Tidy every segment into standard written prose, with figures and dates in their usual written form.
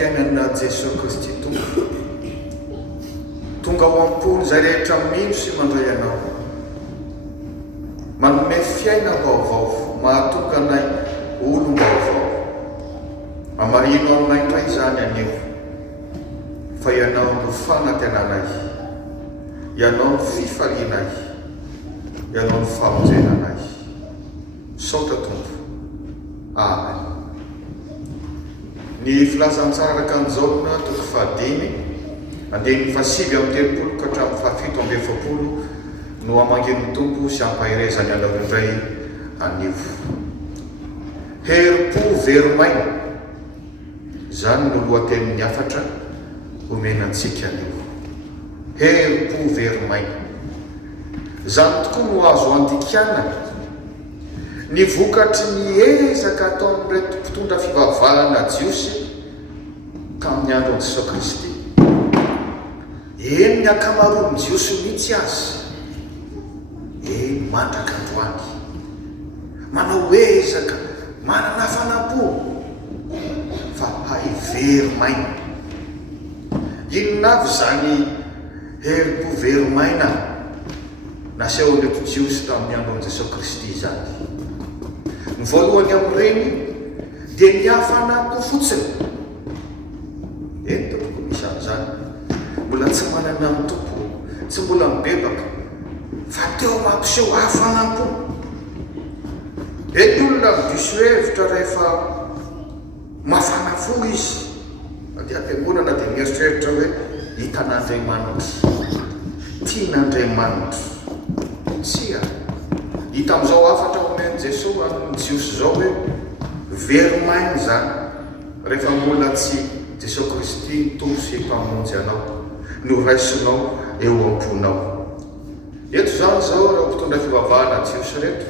fiainana Jesosy Kristy tompo tonga ho am-pony zay rehetra mino sy mandray anao manome fiaina vaovao mahatonga anay olom-baovao amarino aminay indray zany anio fa ianao no fanantenanay ianao no fifalianay ianao no famonjenanay saotra tompo amen. Ny filazantsara araka an'izao toko fahadimy andehany fasivy amin'ny telopolo ka hatramin'ny fahafito amby efapolo no amangen'ny tompo sy ampahirezany alao indray anivo. Herim-po veromaina zany no lohatenin'ny afatra omenantsika anio. Herim-po veromaina zany tokoa no azo andikana ny vokatry ny ezaka ataon'ireo mpitondra fivavahana jiosy tamin'ny andro an' Jesosy Kristy. Eny ny akamaroany jiosy mihitsy azy mandraka androany manao ezaka manana fanampo fa haiveromaina. Inona avy zany herim-po veromaina nasehon'reto jiosy tamin'ny andro an' Jesosy Kristy zany? Ny voalohany amin'ireny dia ny hafanampo fotsiny. Eny tompoko misy amin'izany mbola tsy manana amin'ny tompo, tsy mbola mibebaka fa teo mampiseho hafanampo. Eny olona midiso hevitra rehefa mafana fo izy dia ampiangonana dia mieritreritra hoe hitan'Andriamanitra, tian'Andriamanitra. Tsia hita amin'izao afatra omen'i Jesosy amin'ny jiosy zao hoe veromaina zany rehefa mbola tsy Jesosy Kristy ny tompo sy mpamonjy anao no raisinao eo am-ponao. Eto zany zao reo mpitondra fivavahana jiosy reto,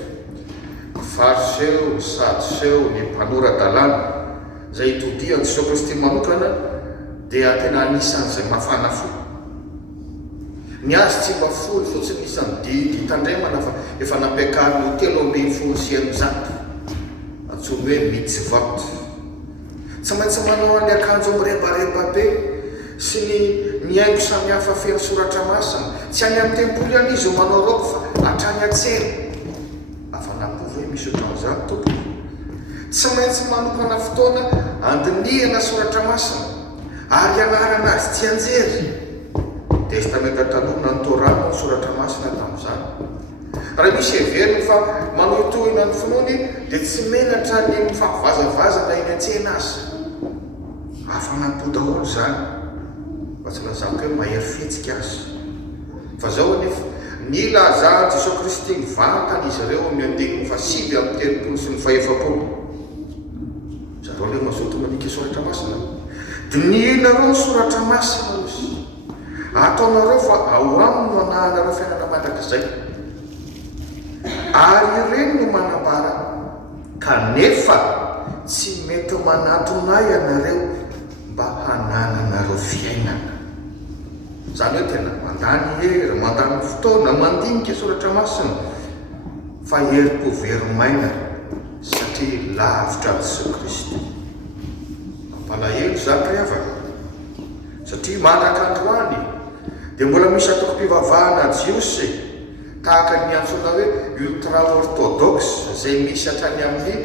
fariseo, sadoseo, ny mpanora-dalàna zay itodian'i Jesosy Kristy manokana dia tena anisan'izay mafana fo. Ny azy tsy mba folo fotsiny isan'ny didy tandremana fa efa nampiakariny 360 antsoiny hoe mitzvot. Tsy maintsy manao an'ny akanjo mirebareba be sy ny haingo samihafa feno soratra masina. Tsy any amin'ny tempoly ihany izy manao raoby fa hatrany an-tsena. Hafanampo hoe misy ohatran'izany tompo. Tsy maintsy manokana fotoana andinihana soratra masina ary anarana azy tsy anjery. Testamenta taloha na ny Torah ny soratra masina tamin'izany. Raha misy heveriny fa manotohina ny finoany dia tsy menatra ny mifahavazavazana eny an-tsena azy. Hafanampo daholo zany fa tsy lazako hoe mahery fihetsika azy. Fa zao anefa ny laza Jesosy Kristy mivantana izy ireo amin'ny andininy fasivy amin'ny telopolo sy ny fahaefapolo. Zareo le mazoto manika soratra masina. Dinihina reo soratra masina izy. Ataonareo fa ao aminy no anahanareo fiainana mandrakizay. Ary ireny no manambara kanefa tsy mety manatonay anareo mba hanananareo fiainana. Zany hoe tena mandany hery, mandany fotoana, mandinika soratra masina fa herim-po veromaina satria lavitra Jesosy Kristy. Mampalahelo zany rehefa satria mandraka androany dia mbola misy atoko-pivavahana jiosy tahaka ny antsoina hoe ultra orthodoxe zay misy hatrany amin'ny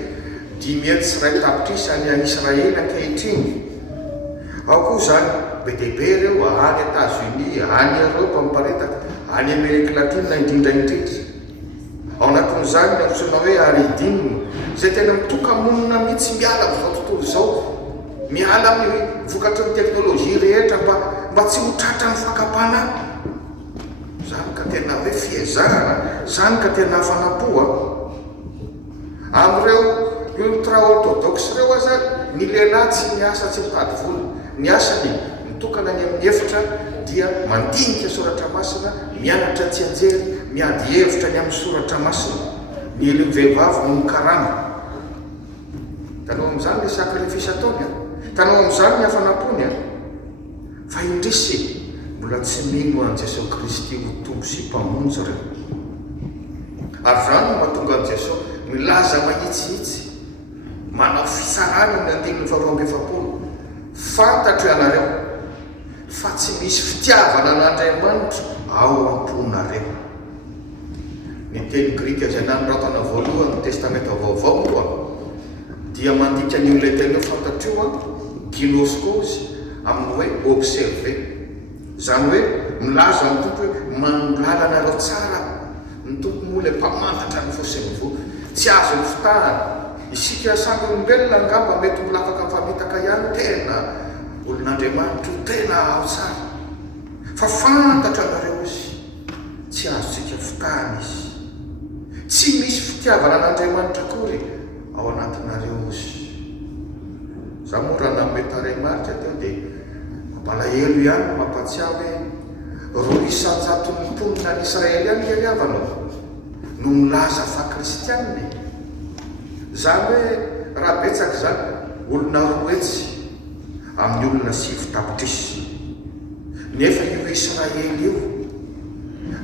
10 sy ray tapitrisa any Israely ankehitriny. Ao koa zany be dehibe ireo any États-Unis, any Europe miparetaka, any Amerika Latine indrindra indrindra. Ao anatin'izany ny antsoina hoe aridine zay tena mitoka-monina mihitsy miala amin'izao tontolo izao, miala amin'ny vokatry ny teknôlôjia rehetra mba tsy ho tratra ny fakapana. Zany ka tena hoe fiezahana, zany ka tena hafanampoa. Amin'ireo ultra orthodoxe reo aza ny lehilahy tsy miasa tsy mitady vola, ny asany mitokana ny amin'ny efitra dia mandinika soratra masina, mianatra tsy anjery, miady hevitra ny amin'ny soratra masina. Ny vehivavy no mikarama. Tanao amin'izany le sakrifisy ataony, tanao amin'izany ny hafanampony. Fa indrisy mbola tsy mino an' Jesosy Kristy ho tompo sy mpamonjy reo. Ary zany no mahatonga an' Jesosy milaza mahitsihitsy, manao fisarana ny andininy 720 fantatro ianareo fa tsy misy fitiavana an'Andriamanitra ao am-ponareo. Ny teny grika zay nanoratana voalohany testamenta vaovao koa dia mandika an'ilay teny fantatro io ginoskosy amin'ny hoe observe, zany hoe milaza ny tompo hoe mangalala anareo tsara, ny tompo moa le mpamantatra ny fosiny vo tsy azo ny fitahana. Isika samy olombelona angamba mety mbola afaka mifamitaka ihany tena olon'Andriamanitra tena ao tsara, fa fantatra anareo izy tsy azontsika fitahana izy, tsy misy fitiavana an'Andriamanitra akory ao anatinareo izy. Za moa raha nametare marika teo dia mampalahelo ihany mampatsiaho hoe roa isanjaton'ny mponina an'Israely ihany iariavanao no milaza fa kristianina. Zany hoe raha betsaka zany olona roa etsy amin'ny olona 7 tapitrisa, nefa io Israely io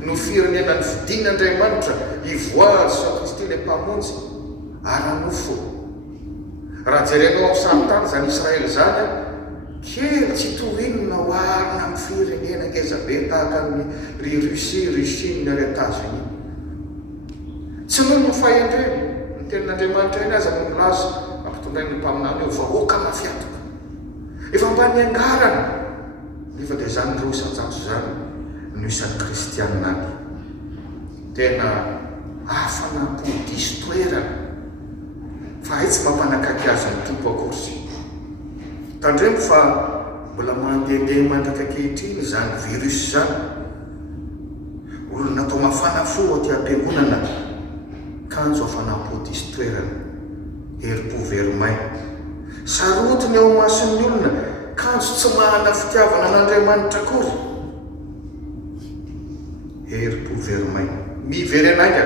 no firenena ny fidin'Andriamanitra ivoary Jean Kristy le mpamonjy ara-nofo. Raha jerenao amin'ny saritany zany Israely zany kely tsy tohinona oarina amin'ny firenena ngezabe tahaka amin'ny Russie, Chine, ry États-Unis. Tsy noho ny fahendreny ny tenin'Andriamanitra eny aza no milaza ampitondrainy mpaminany eo vahoaka mafiatoka efa mba ny angarana, nefa dia zany roa isan-jato zany no isan'ny kristianina any. Tena afanam-podiso toerana fa ay tsy mampanakaky azy ny tompo akory. Tandremo fa mbola mandehandeha mandraka ankehitriny zany virus zany, olona atao mafana fo aty am-piangonana kanjo afanam-podiso toerana, herim-po verimay sarotiny ao mason'ny olona kanjo tsy mahana fitiavana an'Andriamanitra akory, herim-po verimay miverenainga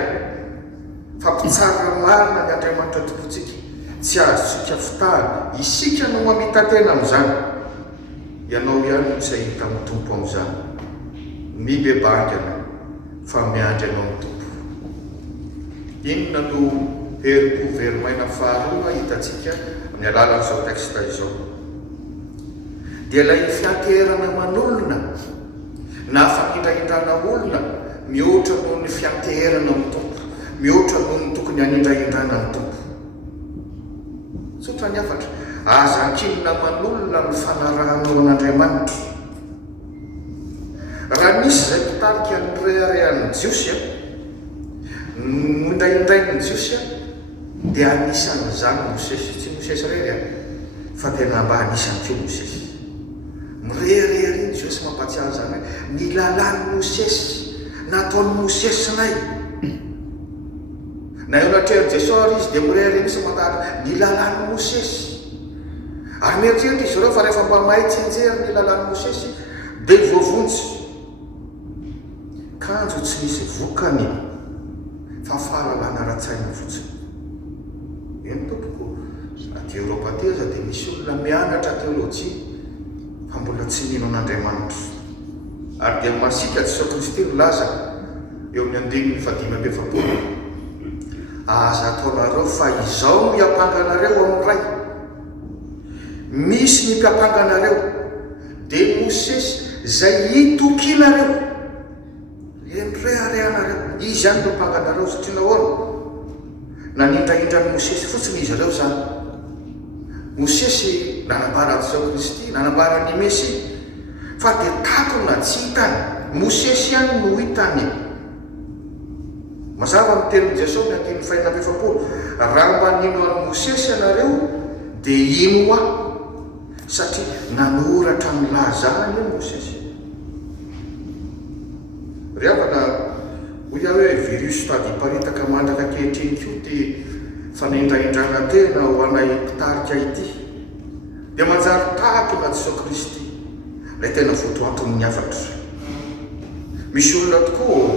fa mpitsara marina ny Andriamanitra tompontsika tsy azontsika fitahana. Isika no mamita tena amin'izany, ianao ihany no tsy ahita amin'ny tompo amin'izany, mibebangana fa miandry anao amin'ny tompo. Inona no herim-po verimaina faharoa hitantsika amin'ny alalan'izao texte izao? Dia ilay fianteherana manolona na fanindraindrana olona mihoatra noho ny fianteherana amin'ny tompo, mihoatra noho ny tokony hanindraindrana amin'ny tompo. Sotra ny afatra, aza ankinina manolona ny fanarahanao an'Andriamanitra. Raha nisy zay mpitarika ny reharehan'ny jiosy mindraindrainy jiosy dia anisan'izany Mosesy, tsy Mosesy rery fa tena mba anisany keo Mosesy. Mirehareha iny jiosy mampatsiahy zany hoe ny lalàn'ny Mosesy nataon'ny Mosesy nay. Na eo anatrehany Jesosy izy dia mirehareha misy mantara ny lalàn'ny Mosesy. Ary mieritreritra izy ireo fa rehefa mba mahay tsenjery ny lalàn'ny Mosesy dia voavonjy kanjo tsy misy vokany fa fahalalana ara-tsaina fotsiny. Eny tompoko aty Eropa aty aza dia misy olona mianatra teolojia fa mbola tsy mino an'Andriamanitra. Ary dia masika Jesosy Kristy milaza eo amin'ny 5:7 aza ataonareo fa izao no hiampanganareo amin'ny ray, misy ny mpiampanganareo dia Mosesy zay hitokinareo reharehanareo, izy ihany no mpanganareo. Satria nahoana? Nanindraindrany Mosesy fotsiny izy ireo zany. Mosesy nanambarany Jesosy Kristy, nanambarany Mesia, fa dia takona tsy hitany, Mosesy ihany no hitany. Mazava ny tenin'i Jesosy ny 5:7, raha mba nino an'i Mosesy ianareo dia ino aho, satria nanoratra milazany io Mosesy. Ry havana hoy aho hoe virus tady hiparitaka mandraka ankehitriny koa dia fanendraindrana tena ho anay mpitarika ity dia manjary takona Jesosy Kristy ilay tena votoanton'ny afatra. Misy olona tokoa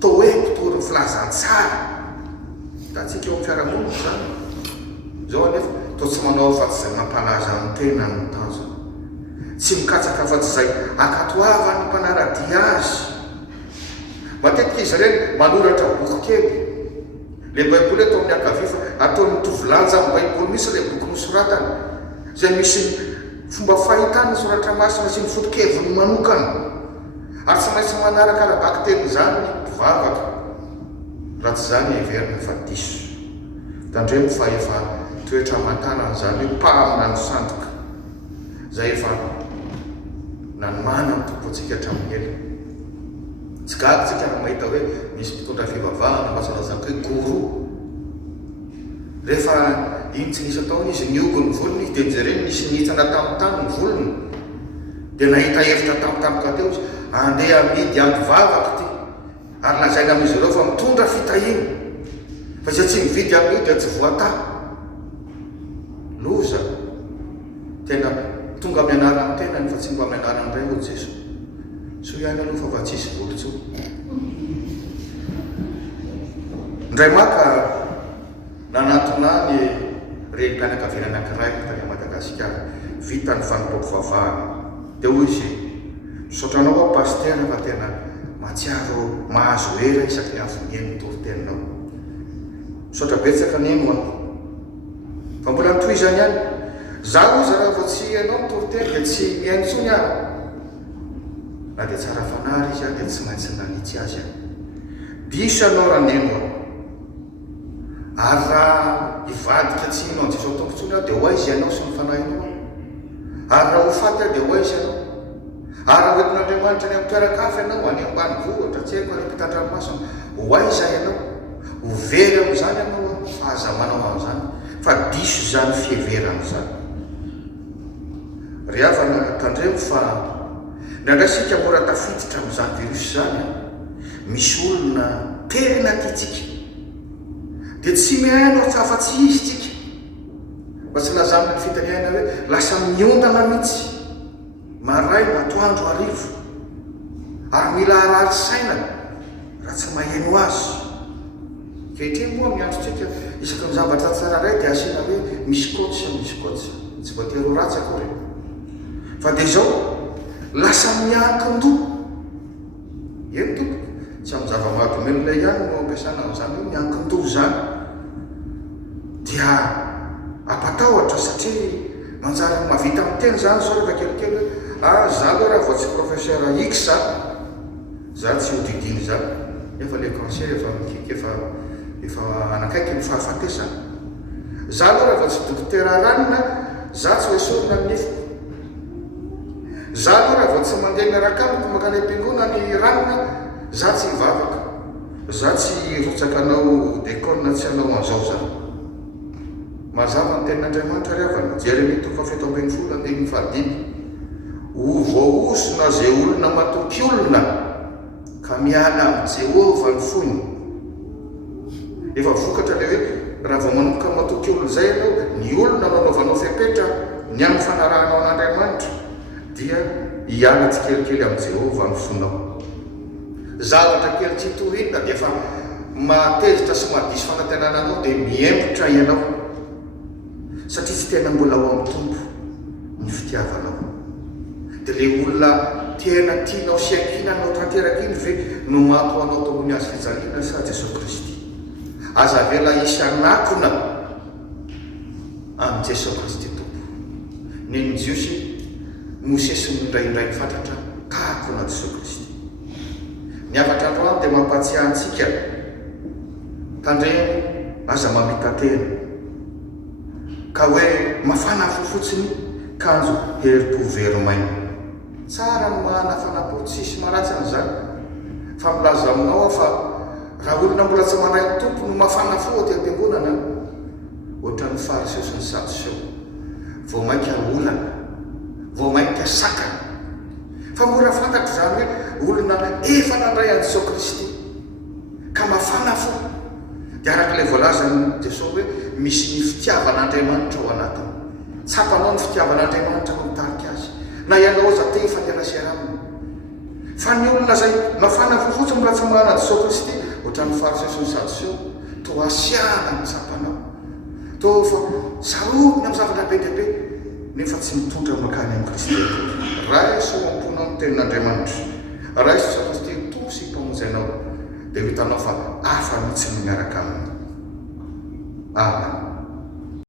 toa hoe mpitory filazantsara hitantsika eo amin'ny fiarahamonina zany zao anefa toa tsy manao fa tsy zay mampalaza ny tena ny tanjona, tsy mikatsaka fa tsy zay akatoavany mpanaradia azy. Matetika izy ireny manoratra boky kely, le baiboly atao amin'ny akavia fa ataony mitovy lanja amin'ny baiboly misy le boky nosoratany zay misy fomba fahitana soratra masina sy misotokeviny manokana ary tsy maintsy manaraka arabaky tenyzany mpivavaka raha tsy zany everina fa diso tandremo fa efa toetra mantanana zany hoe mpamina ny sandoka zay efa nanomana ny tompo atsika hatramin'ny ela tsy gaga tsika raha mahita hoe misy mpitondra fivavahana masalazako hoe goro rehefa iny tsy nisy ataony izy niogo ny volony izy dia nijereny nisy nihitsana tamotany ny volony dia nahita hevitra tampotampoka teo izy andeha amidy ampivavaka ty ary lazaina amin'izy ireo fa mitondra fitahiny fa zay tsy mividy amin'io dia tsy voata loza tena tonga mianara amin'ny tenany fa tsy mba mianara amin'ray ho jeso so ihany aloha fa va tsisy volotso ndray maka nanantonany reny mpianakaviana anankiray tany Madagasikara vita ny fanompoko vavahana dia hoy izy misaotranao ao pastera fa tena matsiaro mahazo era isaky ny avonieny toriteninao misaotra betsaka nino fa mbola nitoizany ihany zaho izy raha vao tsy ianao nitoroteny dia tsy miaino tsony aho na dia tsara fanary izy dia tsy maintsy nanitsy azy any diso ianao raha neno ary raha ivadika tsy inao ny jesosy tompontsony aho dia ho aizy ianao sy ny fanahinao ary raha ho faty aho dia ho aizy ianao ary raha hoentin'Andriamanitra ny amin'ny toeran-kafa ianao any ambany vohatra tsy haiko ary mpitan-dranomasina ho aiza ianao ho very amin'izany ianao fa aza manao amin'izany fa diso zany fieveran'izany ry havana tandremo fa ndraindraysika mora tafiditra amin'izany virus zany misy olona terina tytsika dia tsy mihaino afa-tsy izy tsika mba tsy laza amin'ny fitaniaina hoe lasa miondana mihitsy maray matoandro arivo ary mila arary saina raha tsy maheno azy kehitriny moa miandrotsika isaky ny zavatra tsararay dia asiana hoe misy kotsy tsy voatero ratsy akory fa dia zao lasa miankin-do eny toko tsy amin'ny zava-mahadomelona ihany no ampiasana amin'izany hoe miankin-do zany dia apatahotra satria manjary mavita amin'ny teny zany zao rehefa kelikely hoe za loha raha vao tsy professeur X za tsy hodidiny zany efa le cancer efa mikiky efa anakaiky ny fahafatesana za loha raha vao tsy docteur ranina za tsy hoesorina nifiko za loha raha vao tsy mandeha miaraka amiko makany am-piangona ny ranina za tsy hivavaka za tsy rotsakanao déconne tsy hanao an'izao zany mazava ny tenin'Andriamanitra ry havana Jeremia 3:7 andiny fahadimy ho voaosona zay olona matoky olona ka miala amin'ny Jehova ny fony efa vokatra le hoe raha vao manomboka matoky olona zay ianao ny olona nanaovanao fepetra ny amin'ny fanarahanao an'Andriamanitra dia hiala tsikelikely amin'ny Jehova ny fonao zavatra kely tsy tohinona dia efa matezitra sy mahadiso fanantenana anao dia miempotra ianao satria tsy tena mbola ao amin'ny tompo ny fitiavanao dia le olona tena tianao sy ankinanao tanteraka iny ve no mato anao tombony azy fijaliana sa Jesosy Kristy aza vela isy anakona amin'ny Jesosy Kristy tompo neny jiosy mosesy mindraindray mifatratra takona Jesosy Kristy niavatra androany dia mampatsiahantsika tandremo aza mamita tena ka hoe mafana fo fotsiny kanjo herim-po veromaina tsara no mahana fanapo tsisy maratsy an'izany fa milaza aminao aho fa raha olona mbola tsy manay ny tompo no mafana fo aty am-piangonana ohatra ny fariseo sy ny sadoseo vao mainka olana vao mainka sakana fa mora fantatro zany hoe olona efa nandray an' Jesosy Kristy ka mafana fo dia arak'ilay voalazany Jesosy hoe misy ny fitiavan'Andriamanitra ao anatiny tsapanao ny fitiavan'Andriamanitra no mitarika azy na ianao aza te efa niarasiara aminy fa ny olona zay mafana fo fotsiny mbola tsy manana Jesosy Kristy ohatran'ny fariseo sy ny sadoseo to asiana ny tsapanao to fa sarotiny amin'ny zavatra be dia be nefa tsy mitondra makany amin'ny Kristy raiso amponao ny tenin'Andriamanitra raiso Jesosy Kristy tosy mpamonjainao dia ho hitanao fa hafa mihitsy no miaraka aminy amen.